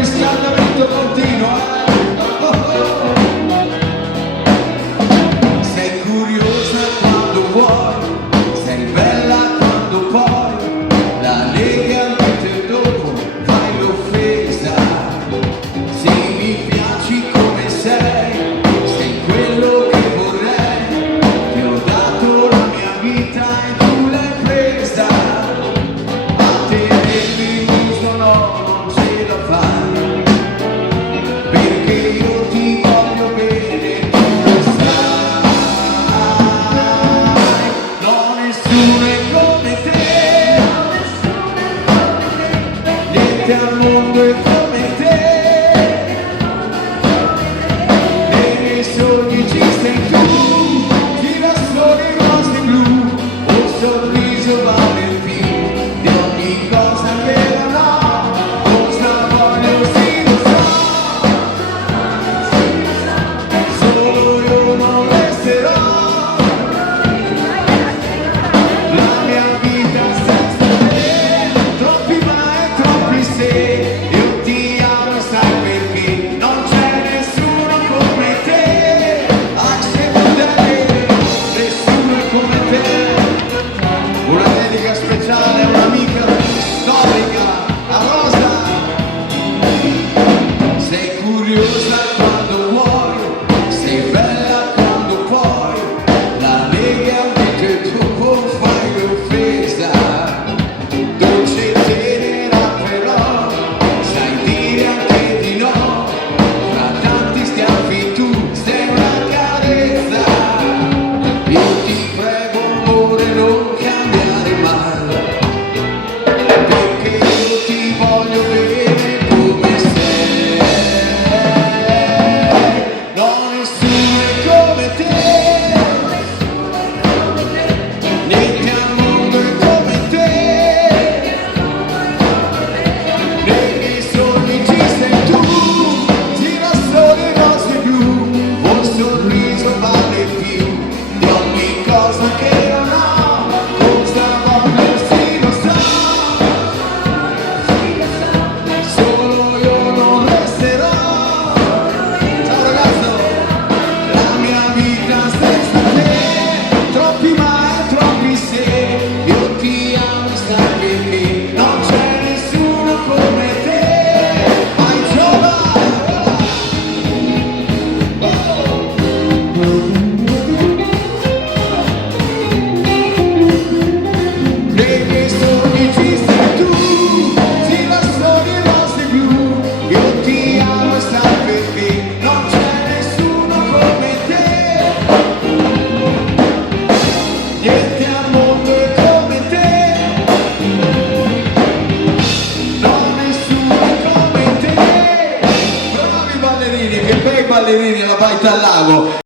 riscaldamento continuo. Sei curiosa quando vuoi, sei bella quando poi la legalmente dopo fai l'offesa. Se mi piaci come sei, sei quello che vorrei, ti ho dato la mia vita e tu l'hai presa. A tenermi l'uso no, non ce la fai, perché io ti voglio bene, tu lo sai. No, nessuno è come te, niente al mondo è come te. Nei miei sogni ci sei tu, girasoli rose blu, un sorriso vale più di ogni cosa che non ho. Cosa voglio sì lo so, solo io non resterò. La mia vita senza te, troppi ma e troppi se. Io ti amo e sai perché non c'è nessuno come te. Accettare, nessuno è come te. Una dedica speciale a un'amica storica, a Rosa. Sei curiosa quando vuoi, sei bella quando puoi, la legalmente dopo fai l'offesa. Dolce e tenera però, sai dire anche di no, tra tanti schiaffi tu sei una carezza. Io ti prego amore non cambiare mai, perché io ti voglio bene come sei. No, nessuno è come te, niente al mondo è come te. Nei miei sogni ci sei tu, girasoli rose blu, un sorriso vale più di ogni cosa che non ho. Cosa voglio sì lo so, solo io non resterò. Ciao ragazzo, la mia vita senza te, troppi ma e troppi se. Io ti amo e sai perché non c'è nessuno come te. Vai Giova! Nei miei sogni ci sei tu, girasoli rose blu. Io ti amo e sai perché non c'è nessuno come te. Niente al mondo è come te. No, nessuno è come te. Bravi ballerini, che bei ballerini alla Baita al Lago.